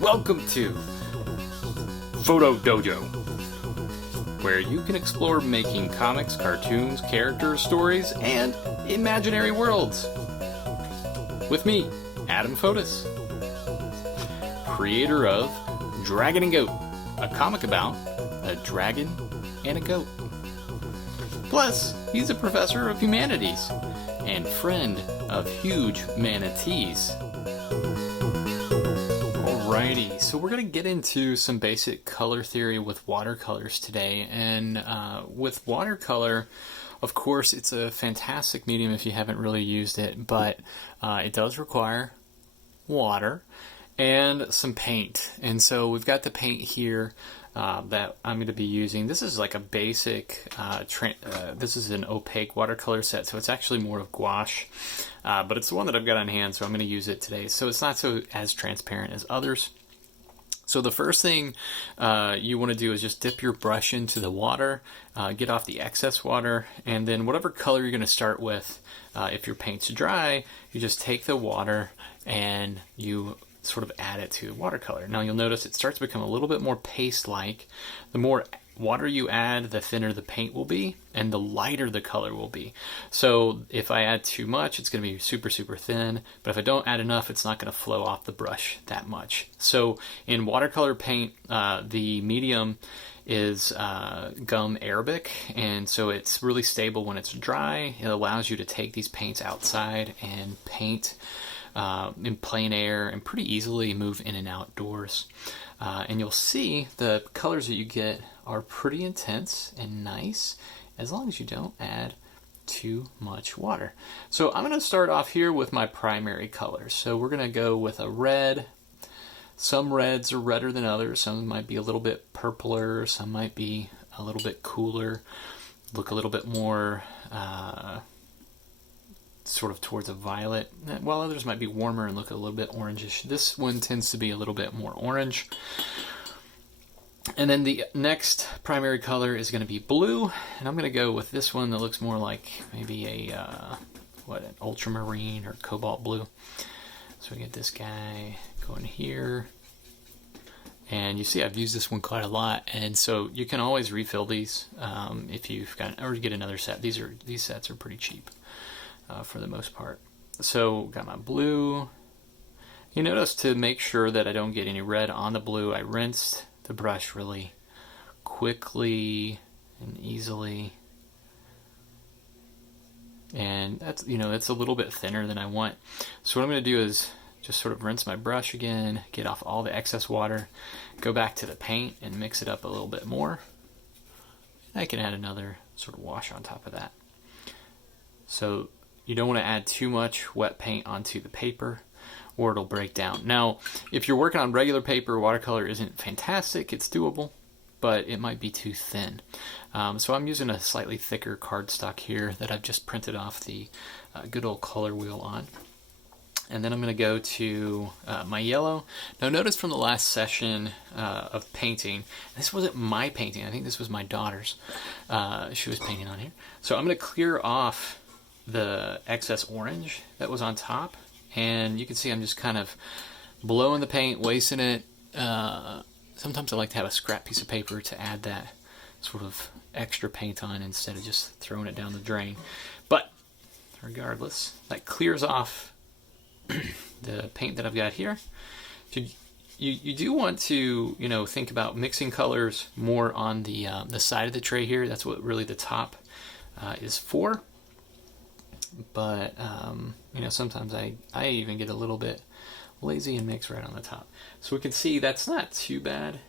Welcome to Foto Dojo, where you can explore making comics, cartoons, characters, stories, and imaginary worlds. With me, Adam Fotos, creator of Dragon and Goat, a comic about a dragon and a goat. Plus, he's a professor of humanities and friend of huge manatees. Alrighty, so we're going to get into some basic color theory with watercolors today. And with watercolor, of course, it's a fantastic medium if you haven't really used it, but it does require water and some paint. And so we've got the paint here that I'm going to be using. This is like a basic, this is an opaque watercolor set, so it's actually more of gouache. But it's the one that I've got on hand, so I'm going to use it today. So it's not as transparent as others. So the first thing you want to do is just dip your brush into the water, get off the excess water, and then whatever color you're going to start with, if your paint's dry, you just take the water and you sort of add it to watercolor. Now you'll notice it starts to become a little bit more paste-like. The more water you add, the thinner the paint will be, and the lighter the color will be. So if I add too much, it's going to be super, super thin, but if I don't add enough, it's not going to flow off the brush that much. So in watercolor paint, the medium is gum Arabic, and so it's really stable when it's dry. It allows you to take these paints outside and paint in plein air and pretty easily move in and outdoors. And you'll see the colors that you get are pretty intense and nice as long as you don't add too much water. So I'm going to start off here with my primary colors. So we're going to go with a red. Some reds are redder than others. Some might be a little bit purpler. Some might be a little bit cooler. Look a little bit more sort of towards a violet, while others might be warmer and look a little bit orangish. This one tends to be a little bit more orange. And then the next primary color is going to be blue, and I'm going to go with this one that looks more like maybe an ultramarine or cobalt blue. So we get this guy going here. And you see I've used this one quite a lot, and so you can always refill these if you've got, or get another set. These sets are pretty cheap. For the most part. So got my blue. You notice to make sure that I don't get any red on the blue, I rinsed the brush really quickly and easily. And that's a little bit thinner than I want. So what I'm going to do is just sort of rinse my brush again, get off all the excess water, go back to the paint and mix it up a little bit more. I can add another sort of wash on top of that. So you don't want to add too much wet paint onto the paper or it'll break down. Now, if you're working on regular paper, watercolor isn't fantastic. It's doable, but it might be too thin. So I'm using a slightly thicker cardstock here that I've just printed off the good old color wheel on. And then I'm going to go to my yellow. Now notice from the last session of painting, this wasn't my painting. I think this was my daughter's. She was painting on here. So I'm going to clear off the excess orange that was on top, and you can see I'm just kind of blowing the paint, wasting it. Sometimes I like to have a scrap piece of paper to add that sort of extra paint on instead of just throwing it down the drain. But regardless, that clears off the paint that I've got here. You do want to think about mixing colors more on the side of the tray here. That's what really the top is for. But sometimes I even get a little bit lazy and mix right on the top. So we can see that's not too bad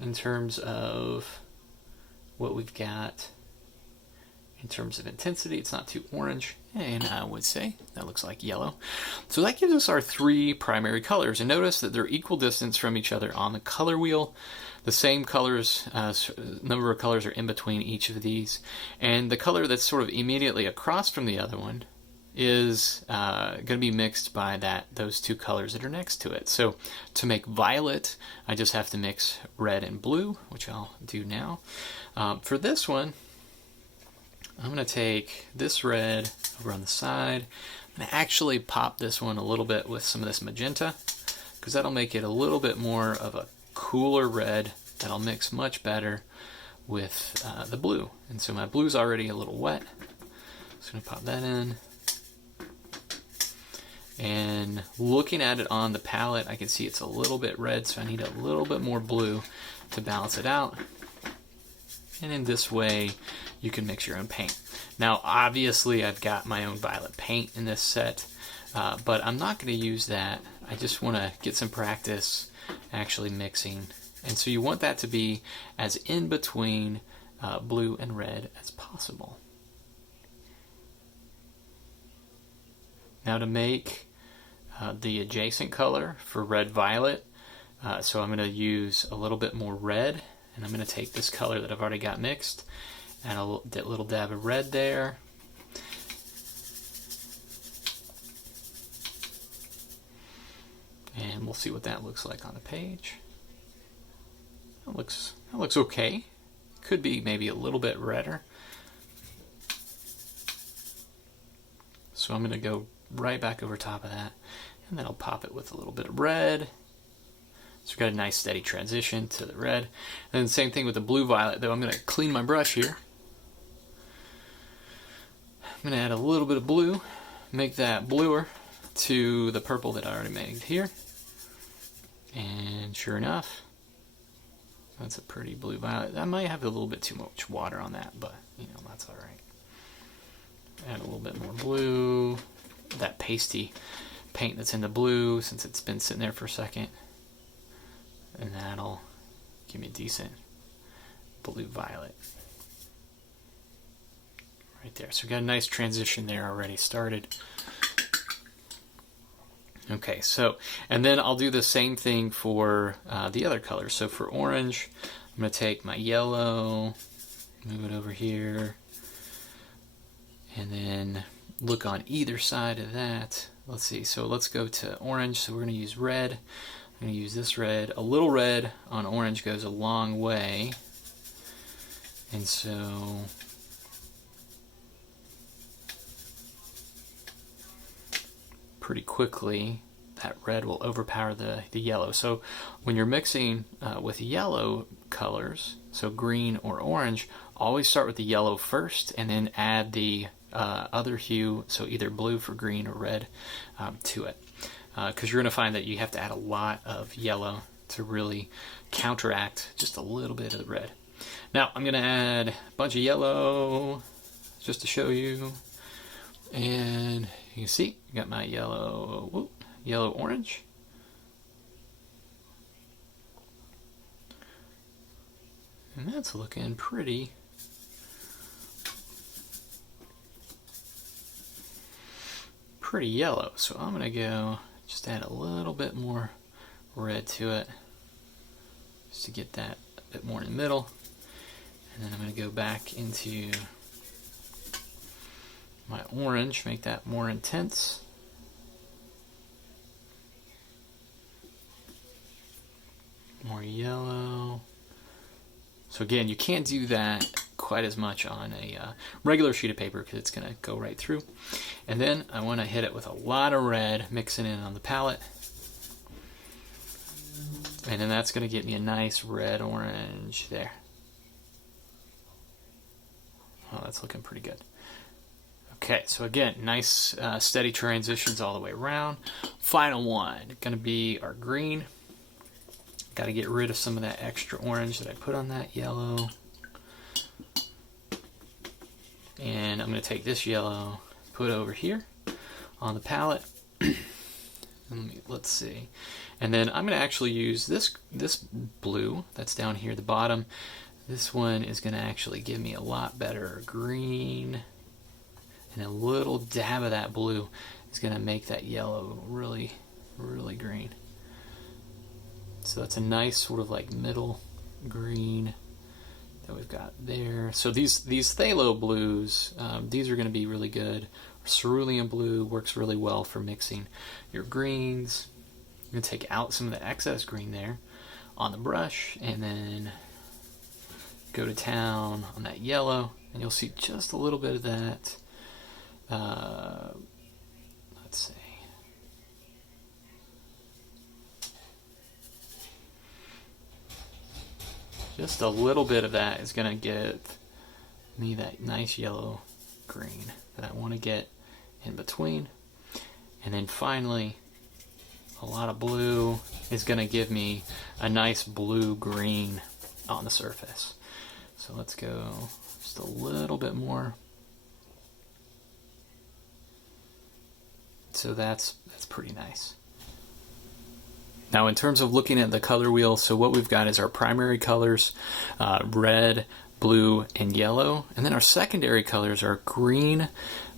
in terms of what we've got in terms of intensity. It's not too orange, and I would say that looks like yellow. So that gives us our three primary colors, and notice that they're equal distance from each other on the color wheel. The same colors, number of colors are in between each of these, and the color that's sort of immediately across from the other one is going to be mixed by those two colors that are next to it. So to make violet, I just have to mix red and blue, which I'll do now. For this one, I'm going to take this red over on the side. I'm going to actually pop this one a little bit with some of this magenta, because that'll make it a little bit more of a cooler red that'll mix much better with the blue. And so my blue's already a little wet. Just going to pop that in. And looking at it on the palette, I can see it's a little bit red, so I need a little bit more blue to balance it out. And in this way, you can mix your own paint. Now, obviously, I've got my own violet paint in this set, but I'm not going to use that. I just want to get some practice actually mixing. And so you want that to be as in between blue and red as possible. Now to make the adjacent color for red-violet, so I'm going to use a little bit more red, and I'm going to take this color that I've already got mixed, add a little dab of red there. And we'll see what that looks like on the page. That looks okay. Could be maybe a little bit redder. So I'm going to go right back over top of that, and then I'll pop it with a little bit of red. So we've got a nice steady transition to the red. And then same thing with the blue-violet, though. I'm going to clean my brush here. I'm going to add a little bit of blue, make that bluer to the purple that I already made here. And sure enough, that's a pretty blue-violet. I might have a little bit too much water on that, but you know, that's all right. Add a little bit more blue, that pasty paint that's in the blue since it's been sitting there for a second, and that'll give me a decent blue-violet right there. So we got a nice transition there already started. Okay, so, and then I'll do the same thing for the other colors. So for orange, I'm going to take my yellow, move it over here, and then look on either side of that. Let's see, so let's go to orange. So we're going to use red. I'm going to use this red. A little red on orange goes a long way. And so pretty quickly that red will overpower the yellow. So when you're mixing with yellow colors, so green or orange, always start with the yellow first and then add the other hue, so either blue for green or red, to it. Because you're going to find that you have to add a lot of yellow to really counteract just a little bit of the red. Now I'm going to add a bunch of yellow just to show you. And you can see, I got my yellow, yellow-orange. And that's looking pretty yellow. So I'm going to go just add a little bit more red to it just to get that a bit more in the middle. And then I'm going to go back into my orange, make that more intense. More yellow. So again, you can't do that quite as much on a regular sheet of paper because it's going to go right through. And then I want to hit it with a lot of red, mixing in on the palette. And then that's going to get me a nice red-orange there. Oh, that's looking pretty good. Okay, so again, nice steady transitions all the way around. Final one, going to be our green. Got to get rid of some of that extra orange that I put on that yellow. And I'm going to take this yellow, put it over here on the palette. Let's see. And then I'm going to actually use this blue that's down here at the bottom. This one is going to actually give me a lot better green. And a little dab of that blue is going to make that yellow really, really green. So that's a nice sort of like middle green that we've got there. So these phthalo blues, these are going to be really good. Cerulean blue works really well for mixing your greens. I'm going to take out some of the excess green there on the brush and then go to town on that yellow, and you'll see just a little bit of that. Let's see. just a little bit of that is going to give me that nice yellow green that I want to get in between. And then finally, a lot of blue is going to give me a nice blue-green on the surface. So let's go just a little bit more. So that's pretty nice. Now in terms of looking at the color wheel, so what we've got is our primary colors, red, blue, and yellow. And then our secondary colors are green,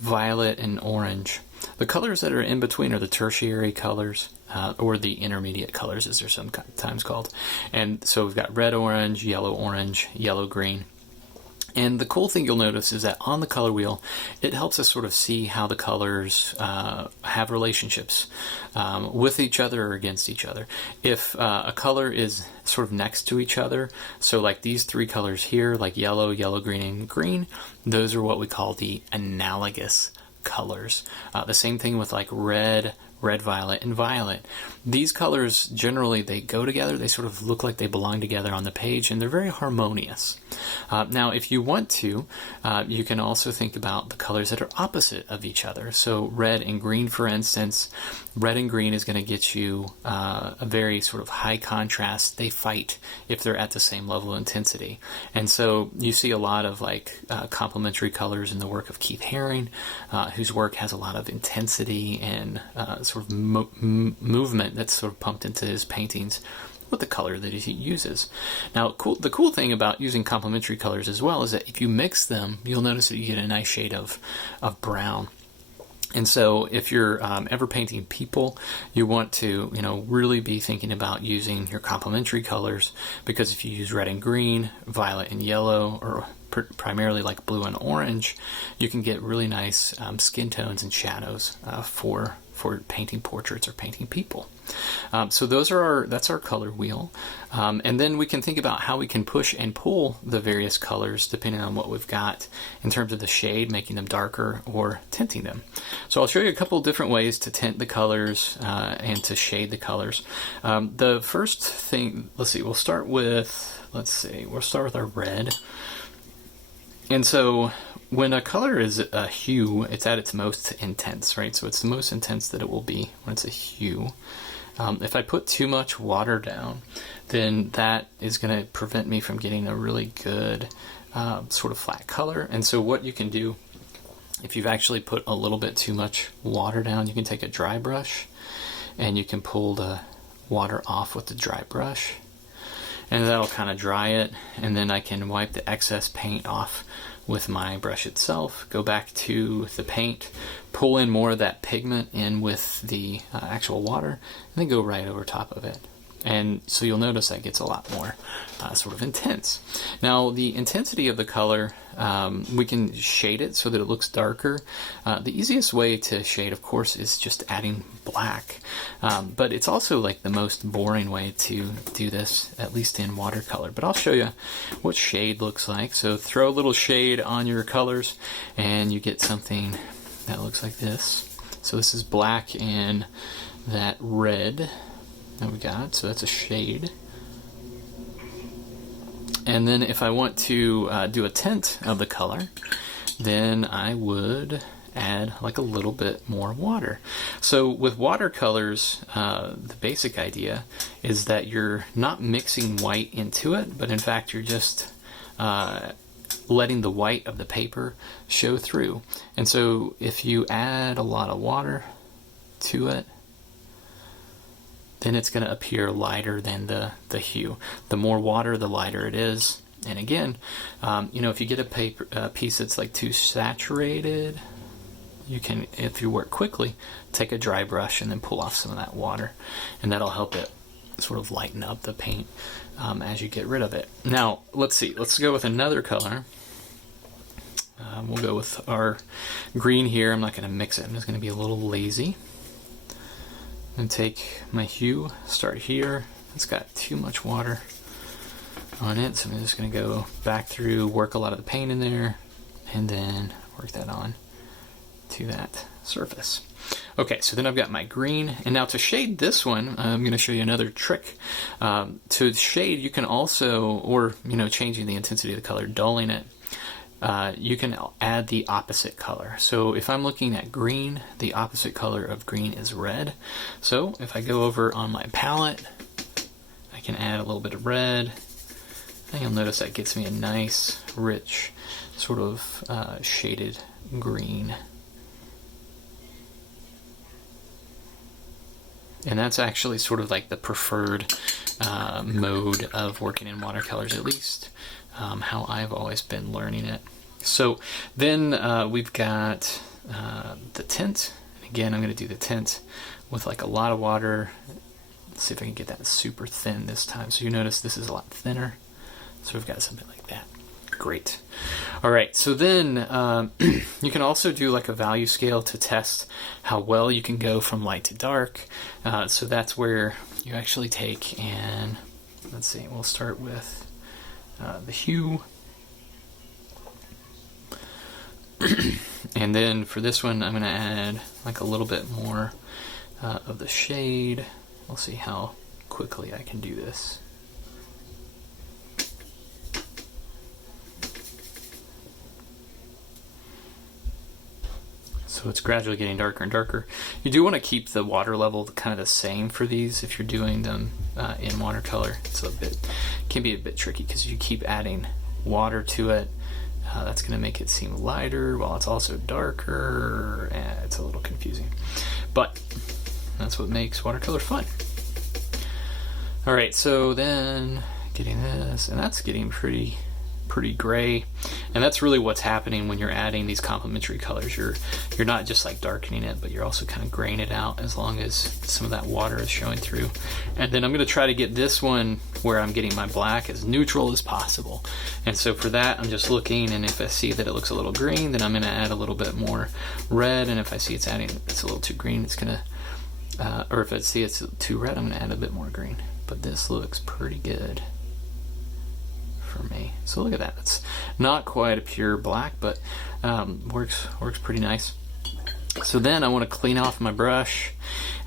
violet, and orange. The colors that are in between are the tertiary colors, or the intermediate colors as they're sometimes called. And so we've got red, orange, yellow, green. And the cool thing you'll notice is that on the color wheel, it helps us sort of see how the colors have relationships with each other or against each other. If a color is sort of next to each other, so like these three colors here, like yellow, green, and green, those are what we call the analogous colors. The same thing with like red, violet, and violet. These colors, generally, they go together. They sort of look like they belong together on the page, and they're very harmonious. Now, if you want to, you can also think about the colors that are opposite of each other. So red and green, for instance, red and green is going to get you a very sort of high contrast. They fight if they're at the same level of intensity. And so you see a lot of like complementary colors in the work of Keith Haring, whose work has a lot of intensity and sort of movement that's sort of pumped into his paintings with the color that he uses. Now, the cool thing about using complementary colors as well is that if you mix them, you'll notice that you get a nice shade of brown. And so if you're ever painting people, you want to, really be thinking about using your complementary colors, because if you use red and green, violet and yellow, or primarily like blue and orange, you can get really nice skin tones and shadows for painting portraits or painting people. So that's our color wheel. And then we can think about how we can push and pull the various colors depending on what we've got in terms of the shade, making them darker or tinting them. So I'll show you a couple different ways to tint the colors and to shade the colors. The first thing, we'll start with our red. And so when a color is a hue, it's at its most intense, right? So it's the most intense that it will be when it's a hue. If I put too much water down, then that is going to prevent me from getting a really good sort of flat color. And so what you can do, if you've actually put a little bit too much water down, you can take a dry brush and you can pull the water off with the dry brush. And that'll kind of dry it, and then I can wipe the excess paint off with my brush itself, go back to the paint, pull in more of that pigment in with the actual water, and then go right over top of it. And so you'll notice that gets a lot more sort of intense. Now, the intensity of the color, we can shade it so that it looks darker. The easiest way to shade, of course, is just adding black. But it's also like the most boring way to do this, at least in watercolor. But I'll show you what shade looks like. So throw a little shade on your colors, and you get something that looks like this. So this is black and that red that we got, so that's a shade. And then if I want to do a tint of the color, then I would add like a little bit more water. So with watercolors, the basic idea is that you're not mixing white into it, but in fact you're just letting the white of the paper show through. And so if you add a lot of water to it, then it's going to appear lighter than the hue. The more water, the lighter it is. And again, if you get a piece that's like too saturated, you can, if you work quickly, take a dry brush and then pull off some of that water, and that'll help it sort of lighten up the paint as you get rid of it. Now, let's go with another color. We'll go with our green here. I'm not going to mix it. I'm just going to be a little lazy. And take my hue, start here. It's got too much water on it, so I'm just going to go back through, work a lot of the paint in there, and then work that on to that surface. Okay, so then I've got my green, and now to shade this one, I'm going to show you another trick. To shade, you can also, or changing the intensity of the color, dulling it, you can add the opposite color. So if I'm looking at green, the opposite color of green is red. So if I go over on my palette, I can add a little bit of red, and you'll notice that gets me a nice, rich, sort of shaded green. And that's actually sort of like the preferred mode of working in watercolors, at least how I've always been learning it. So then we've got the tint. And again, I'm going to do the tint with like a lot of water. Let's see if I can get that super thin this time. So you notice this is a lot thinner. So we've got something like that. Great. All right, so then you can also do like a value scale to test how well you can go from light to dark. So that's where you actually take and, let's see, we'll start with the hue. And then for this one, I'm going to add like a little bit more of the shade. We'll see how quickly I can do this. So it's gradually getting darker and darker. You do want to keep the water level kind of the same for these if you're doing them in watercolor. It's can be a bit tricky because you keep adding water to it. That's going to make it seem lighter while it's also darker. It's a little confusing, but that's what makes watercolor fun. All right, so then getting this, and that's getting pretty gray, and that's really what's happening when you're adding these complementary colors. You're not just like darkening it, but you're also kind of graying it out as long as some of that water is showing through. And then I'm going to try to get this one where I'm getting my black as neutral as possible. And so for that, I'm just looking, and if I see that it looks a little green, then I'm going to add a little bit more red. And if I see it's a little too green, it's going to, or if I see it's too red, I'm going to add a bit more green. But this looks pretty good for me. So look at that. It's not quite a pure black, but works pretty nice. So then I want to clean off my brush,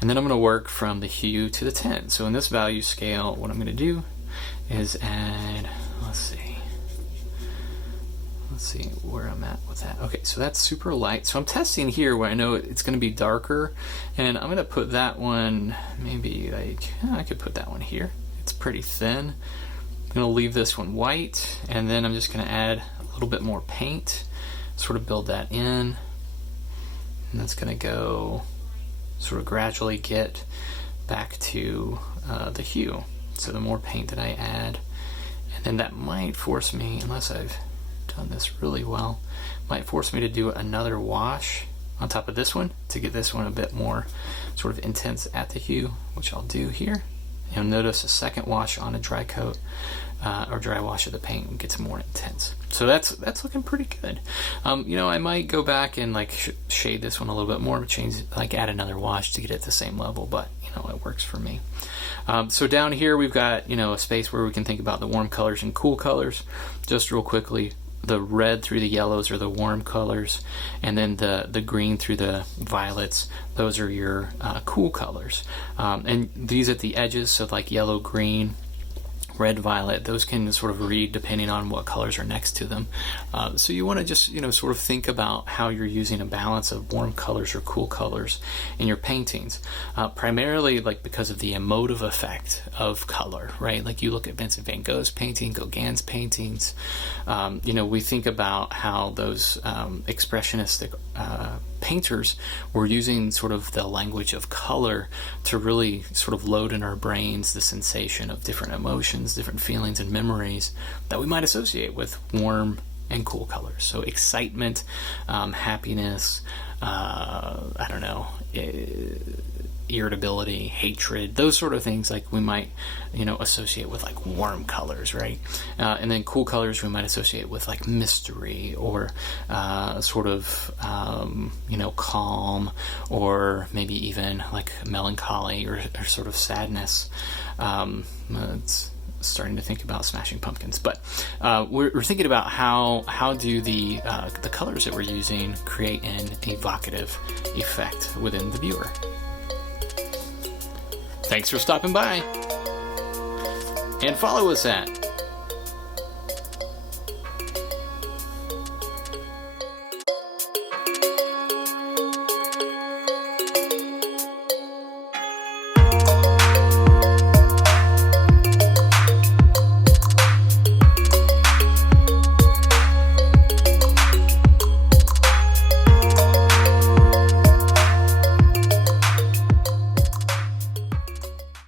and then I'm going to work from the hue to the tint. So in this value scale, what I'm going to do is add, let's see where I'm at with that. Okay, so that's super light. So I'm testing here where I know it's going to be darker, and I'm going to put that one maybe like, I could put that one here. It's pretty thin. I'm going to leave this one white, and then I'm just going to add a little bit more paint, sort of build that in, and that's going to go sort of gradually get back to the hue. So the more paint that I add, and then that might force me, unless I've done this really well, might force me to do another wash on top of this one to get this one a bit more sort of intense at the hue, which I'll do here. You'll notice a second wash on a dry coat or dry wash of the paint gets more intense. So that's looking pretty good. I might go back and like shade this one a little bit more, add another wash to get it the same level, but it works for me. So down here we've got a space where we can think about the warm colors and cool colors. Just real quickly, the red through the yellows are the warm colors, and then the green through the violets, those are your cool colors. And these at the edges, so like yellow, green, red, violet, those can sort of read depending on what colors are next to them. So you want to just sort of think about how you're using a balance of warm colors or cool colors in your paintings, primarily like because of the emotive effect of color, right? Like you look at Vincent van Gogh's painting, Gauguin's paintings, we think about how those expressionistic painters were using sort of the language of color to really sort of load in our brains the sensation of different emotions, different feelings and memories that we might associate with warm and cool colors. So excitement, happiness, irritability, hatred, those sort of things like we might associate with like warm colors, right? And then cool colors we might associate with like mystery or sort of calm, or maybe even like melancholy or sort of sadness. starting to think about smashing pumpkins. But we're thinking about how do the colors that we're using create an evocative effect within the viewer. Thanks for stopping by, and follow us at